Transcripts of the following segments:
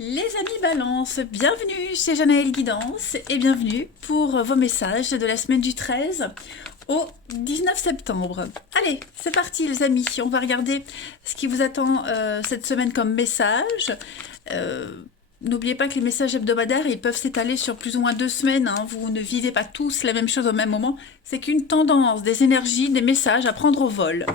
Les amis Balance, bienvenue chez Janaël Guidance et bienvenue pour vos messages de la semaine du 13 au 19 septembre. Allez, c'est parti les amis, on va regarder ce qui vous attend cette semaine comme message. N'oubliez pas que les messages hebdomadaires, ils peuvent s'étaler sur plus ou moins 2 semaines. Hein. Vous ne vivez pas tous la même chose au même moment. C'est qu'une tendance, des énergies, des messages à prendre au vol.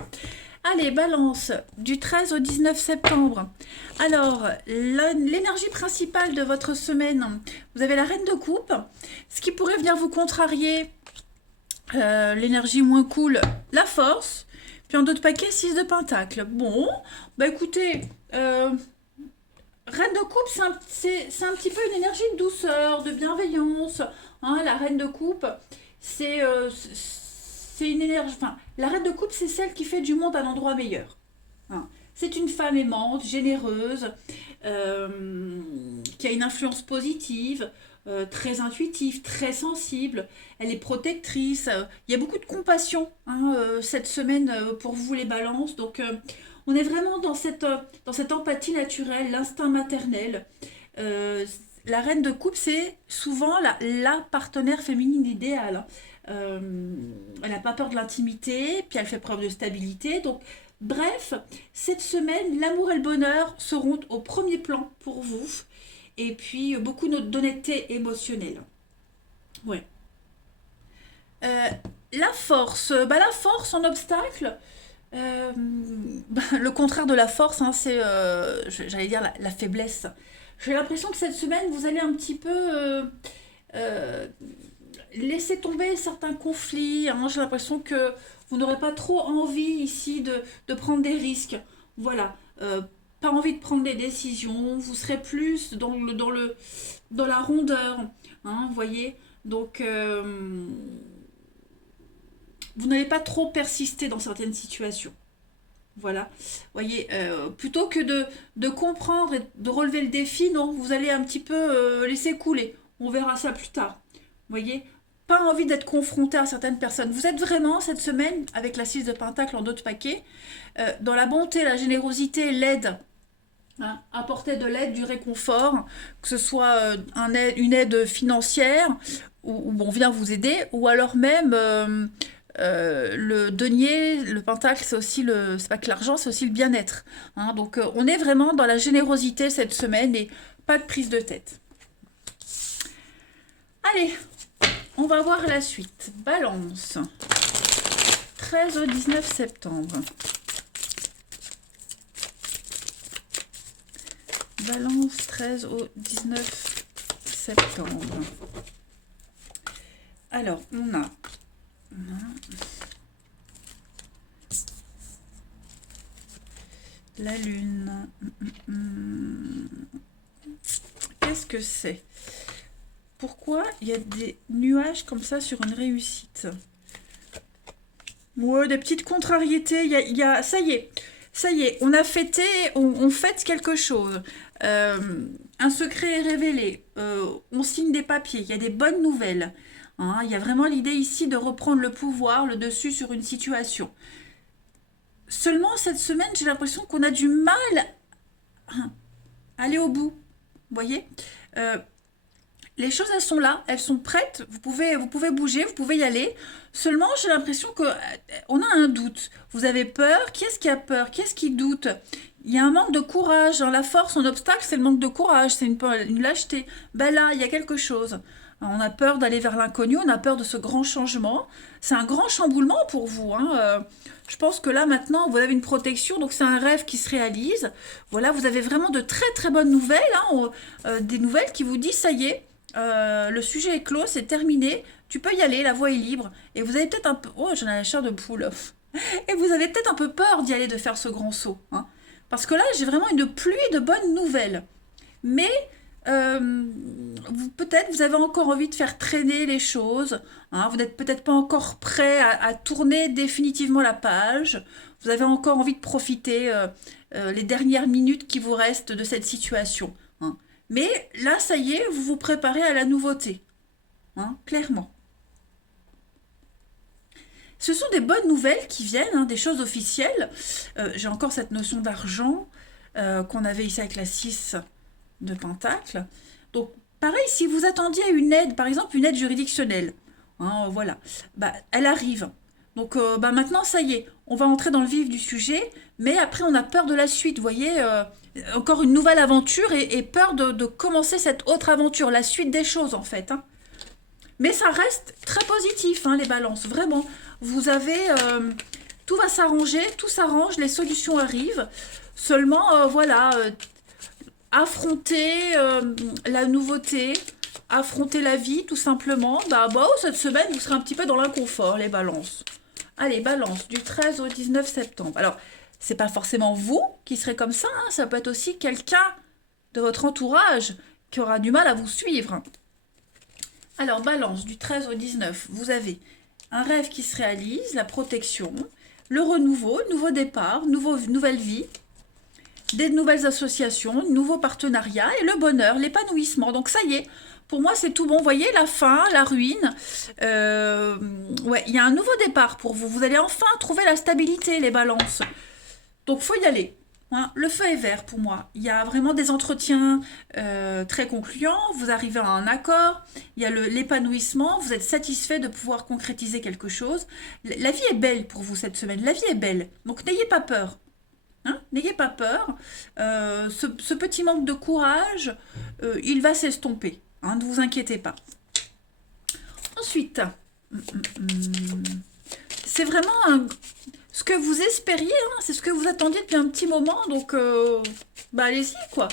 Allez, Balance, du 13 au 19 septembre. Alors, l'énergie principale de votre semaine, vous avez la Reine de Coupe. Ce qui pourrait venir vous contrarier, l'énergie moins cool, la Force. Puis en d'autres paquets, 6 de Pentacle. Bon, bah écoutez, Reine de Coupe, c'est un petit peu une énergie de douceur, de bienveillance. Hein, la Reine de Coupe, c'est une énergie. Enfin, la Reine de Coupe, c'est celle qui fait du monde un endroit meilleur. Hein. C'est une femme aimante, généreuse, qui a une influence positive, très intuitive, très sensible. Elle est protectrice. Il y a beaucoup de compassion hein, cette semaine pour vous les balances. Donc, on est vraiment dans cette empathie naturelle, l'instinct maternel. Euh, la reine de coupe, c'est souvent la partenaire féminine idéale. Hein. Elle n'a pas peur de l'intimité, puis elle fait preuve de stabilité. Donc, bref, cette semaine, l'amour et le bonheur seront au premier plan pour vous. Et puis, beaucoup d'honnêteté émotionnelle. Ouais. Euh, la force en obstacle, le contraire de la force, hein, c'est, j'allais dire, la faiblesse. J'ai l'impression que cette semaine, vous allez un petit peu euh, laisser tomber certains conflits. Hein. J'ai l'impression que vous n'aurez pas trop envie ici de prendre des risques. Voilà. Pas envie de prendre des décisions. Vous serez plus dans la rondeur. Hein, vous voyez. Donc, vous n'allez pas trop persister dans certaines situations. Voilà. Vous voyez, plutôt que de comprendre et de relever le défi, non, vous allez un petit peu laisser couler. On verra ça plus tard. Vous voyez, pas envie d'être confronté à certaines personnes. Vous êtes vraiment cette semaine, avec la 6 de Pentacle en d'autres paquets, dans la bonté, la générosité, l'aide. Hein, apporter de l'aide, du réconfort, que ce soit une aide financière, où on vient vous aider, ou alors même le denier, le pentacle, c'est pas que l'argent, c'est aussi le bien-être. Hein. Donc on est vraiment dans la générosité cette semaine et pas de prise de tête. Allez, on va voir la suite. Balance. 13 au 19 septembre. Balance 13 au 19 septembre. Alors, on a la lune. Qu'est-ce que c'est? Pourquoi il y a des nuages comme ça sur une réussite? Ouais, des petites contrariétés. Ça y est, on a fêté, on fête quelque chose. Un secret est révélé. On signe des papiers. Il y a des bonnes nouvelles. Hein. Il y a vraiment l'idée ici de reprendre le pouvoir, le dessus sur une situation. Seulement, cette semaine, j'ai l'impression qu'on a du mal à aller au bout. Vous voyez les choses, elles sont là, elles sont prêtes. Vous pouvez bouger, vous pouvez y aller. Seulement, j'ai l'impression que on a un doute. Vous avez peur. Qui est-ce qui a peur? Qui est-ce qui doute? Il y a un manque de courage. Hein. La force en obstacle, c'est le manque de courage. C'est une lâcheté. Ben là, il y a quelque chose. On a peur d'aller vers l'inconnu. On a peur de ce grand changement. C'est un grand chamboulement pour vous. Hein. Je pense que là, maintenant, vous avez une protection. Donc, c'est un rêve qui se réalise. Voilà, vous avez vraiment de très, très bonnes nouvelles. Hein. Des nouvelles qui vous disent, ça y est, le sujet est clos, c'est terminé, tu peux y aller, la voie est libre. Et vous avez peut-être un peu... Oh, j'en ai la chair de poule. Et vous avez peut-être un peu peur d'y aller, de faire ce grand saut. Hein. Parce que là, j'ai vraiment une pluie de bonnes nouvelles. Mais peut-être vous avez encore envie de faire traîner les choses. Hein. Vous n'êtes peut-être pas encore prêt à tourner définitivement la page. Vous avez encore envie de profiter les dernières minutes qui vous restent de cette situation. Hein. Mais là, ça y est, vous vous préparez à la nouveauté, hein, clairement. Ce sont des bonnes nouvelles qui viennent, hein, des choses officielles. J'ai encore cette notion d'argent qu'on avait ici avec la 6. de Pentacle. Donc, pareil, si vous attendiez une aide, par exemple une aide juridictionnelle, hein, voilà, bah, elle arrive. Donc, bah, maintenant, ça y est, on va entrer dans le vif du sujet, mais après, on a peur de la suite, vous voyez, encore une nouvelle aventure et peur de commencer cette autre aventure, la suite des choses, en fait, hein. Mais ça reste très positif, hein, les balances, vraiment. Vous avez... tout va s'arranger, tout s'arrange, les solutions arrivent. Seulement, voilà, affronter la nouveauté, affronter la vie, tout simplement. Bah, cette semaine, vous serez un petit peu dans l'inconfort, les balances. Allez, balance, du 13 au 19 septembre. Alors, c'est pas forcément vous qui serez comme ça, hein, ça peut être aussi quelqu'un de votre entourage qui aura du mal à vous suivre. Alors, balance, du 13 au 19, vous avez un rêve qui se réalise, la protection, le renouveau, nouveau départ, nouvelle vie, des nouvelles associations, nouveaux partenariats et le bonheur, l'épanouissement. Donc ça y est, pour moi c'est tout bon. Vous voyez, la fin, la ruine. Ouais, il y a un nouveau départ pour vous. Vous allez enfin trouver la stabilité, les balances. Donc faut y aller. Hein. Le feu est vert pour moi. Il y a vraiment des entretiens très concluants. Vous arrivez à un accord. Il y a l'épanouissement. Vous êtes satisfait de pouvoir concrétiser quelque chose. La vie est belle pour vous cette semaine. La vie est belle. Donc n'ayez pas peur. Hein, n'ayez pas peur. Ce petit manque de courage, il va s'estomper. Hein, ne vous inquiétez pas. Ensuite, c'est vraiment ce que vous espériez, hein, c'est ce que vous attendiez depuis un petit moment. Donc, bah allez-y, quoi.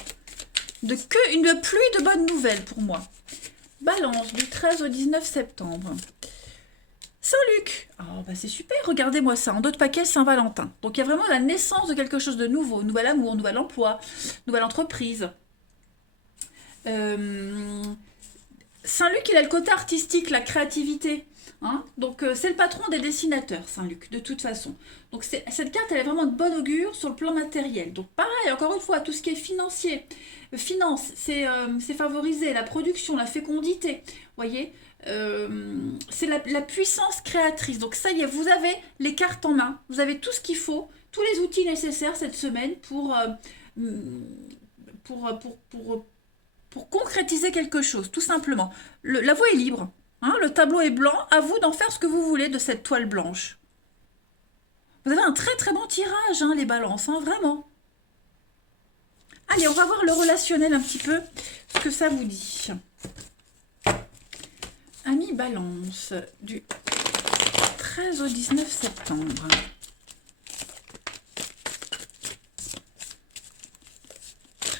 Une pluie de bonnes nouvelles pour moi. Balance, du 13 au 19 septembre. Saint-Luc. Oh, bah c'est super, regardez-moi ça. En d'autres paquets, Saint-Valentin. Donc il y a vraiment la naissance de quelque chose de nouveau. Nouvel amour, nouvel emploi, nouvelle entreprise. Saint-Luc, il a le côté artistique, la créativité. Hein. Donc c'est le patron des dessinateurs, Saint-Luc, de toute façon. Donc cette carte, elle est vraiment de bon augure sur le plan matériel. Donc pareil, encore une fois, tout ce qui est financier. Finance, c'est favoriser la production, la fécondité. Vous voyez, c'est la puissance créatrice. Donc ça y est, vous avez les cartes en main. Vous avez tout ce qu'il faut, tous les outils nécessaires cette semaine pour concrétiser quelque chose, tout simplement. La voie est libre. Hein, le tableau est blanc. À vous d'en faire ce que vous voulez de cette toile blanche. Vous avez un très très bon tirage, hein, les balances, hein, vraiment. Allez, on va voir le relationnel un petit peu, ce que ça vous dit. Amis balance, du 13 au 19 septembre.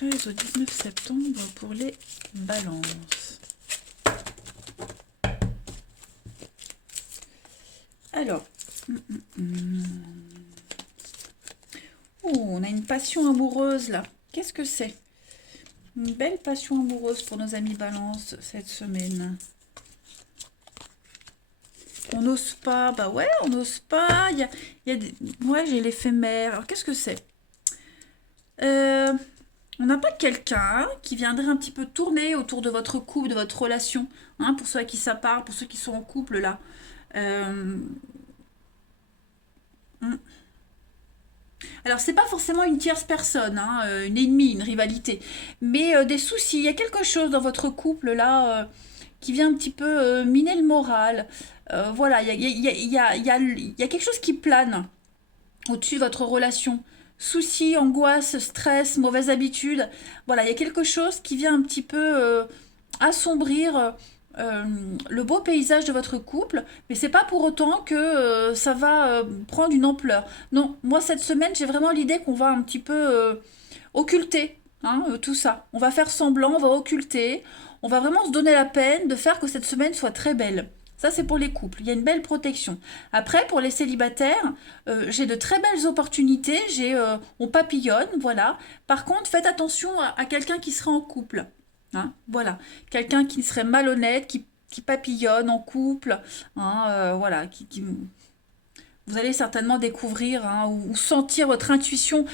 Au 19 septembre pour les balances. Alors, oh, on a une passion amoureuse là. Qu'est-ce que c'est? Une belle passion amoureuse pour nos amis balance cette semaine. On n'ose pas, bah ouais, on n'ose pas. Il y a des... Ouais, j'ai l'éphémère. Alors, qu'est-ce que c'est? On n'a pas quelqu'un qui viendrait un petit peu tourner autour de votre couple, de votre relation, hein, pour ceux à qui ça parle, pour ceux qui sont en couple là. Alors, c'est pas forcément une tierce personne, hein, une ennemie, une rivalité, mais des soucis. Il y a quelque chose dans votre couple là qui vient un petit peu miner le moral. Voilà, il y a quelque chose qui plane au-dessus de votre relation. Soucis, angoisse, stress, mauvaise habitude. Voilà, il y a quelque chose qui vient un petit peu assombrir le beau paysage de votre couple, mais c'est pas pour autant que ça va prendre une ampleur. Non, moi cette semaine, j'ai vraiment l'idée qu'on va un petit peu occulter hein, tout ça. On va faire semblant, on va occulter, on va vraiment se donner la peine de faire que cette semaine soit très belle. Ça, c'est pour les couples. Il y a une belle protection. Après, pour les célibataires, j'ai de très belles opportunités. On papillonne, voilà. Par contre, faites attention à quelqu'un qui sera en couple. Hein, voilà. Quelqu'un qui serait malhonnête, qui papillonne en couple. Hein, voilà. Vous allez certainement découvrir hein, ou sentir votre intuition.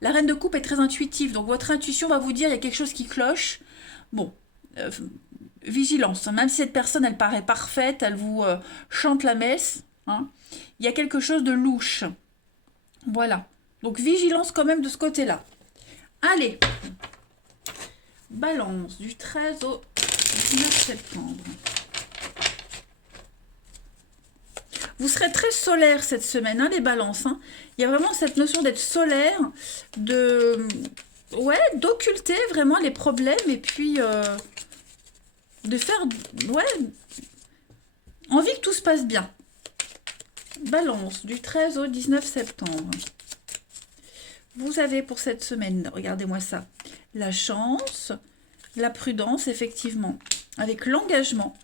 La reine de coupe est très intuitive. Donc, votre intuition va vous dire il y a quelque chose qui cloche. Bon. Vigilance, même si cette personne elle paraît parfaite, elle vous chante la messe, hein, il y a quelque chose de louche. Voilà. Donc vigilance quand même de ce côté-là. Allez. Balance, du 13 au 19 septembre. Vous serez très solaire cette semaine, hein, les balances. Hein. Il y a vraiment cette notion d'être solaire, de, ouais, d'occulter vraiment les problèmes et puis de faire, ouais, envie que tout se passe bien. Balance, du 13 au 19 septembre. Vous avez pour cette semaine, regardez-moi ça, la chance, la prudence, effectivement, avec l'engagement,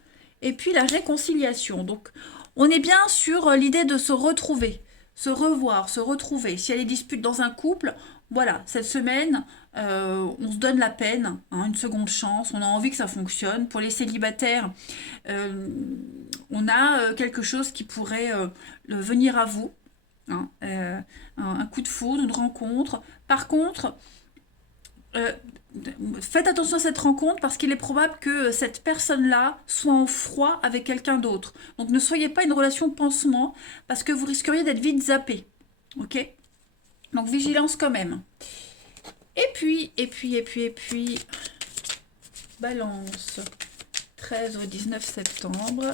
et puis la réconciliation. Donc, on est bien sur l'idée de se retrouver, se revoir, se retrouver. S'il y a des disputes dans un couple, voilà, cette semaine, on se donne la peine, hein, une seconde chance, on a envie que ça fonctionne. Pour les célibataires, euh, on a quelque chose qui pourrait venir à vous, hein, un coup de foudre, une rencontre. Par contre, euh, faites attention à cette rencontre parce qu'il est probable que cette personne-là soit en froid avec quelqu'un d'autre. Donc ne soyez pas une relation pansement parce que vous risqueriez d'être vite zappé. Ok? Donc vigilance quand même. Et puis, balance, 13 au 19 septembre.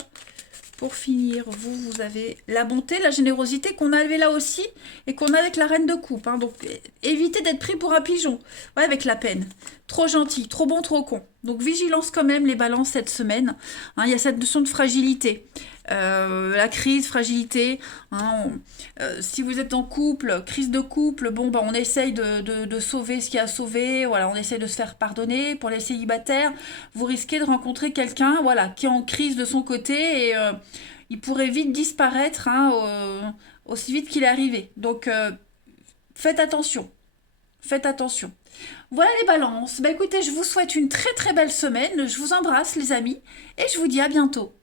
Pour finir, vous avez la bonté, la générosité qu'on avait là aussi et qu'on a avec la reine de coupe. Hein. Donc, évitez d'être pris pour un pigeon. Ouais, avec la peine. Trop gentil, trop bon, trop con. Donc, vigilance quand même, les balances cette semaine. Hein, il y a cette notion de fragilité. La crise, fragilité. Hein, si vous êtes en couple, crise de couple, bon, bah, on essaye de sauver ce qu'il y a à sauver. Voilà, on essaye de se faire pardonner. Pour les célibataires, vous risquez de rencontrer quelqu'un, voilà, qui est en crise de son côté et il pourrait vite disparaître, hein, aussi vite qu'il est arrivé. Donc, faites attention. Faites attention. Voilà les balances. Bah écoutez, je vous souhaite une très très belle semaine. Je vous embrasse les amis et je vous dis à bientôt.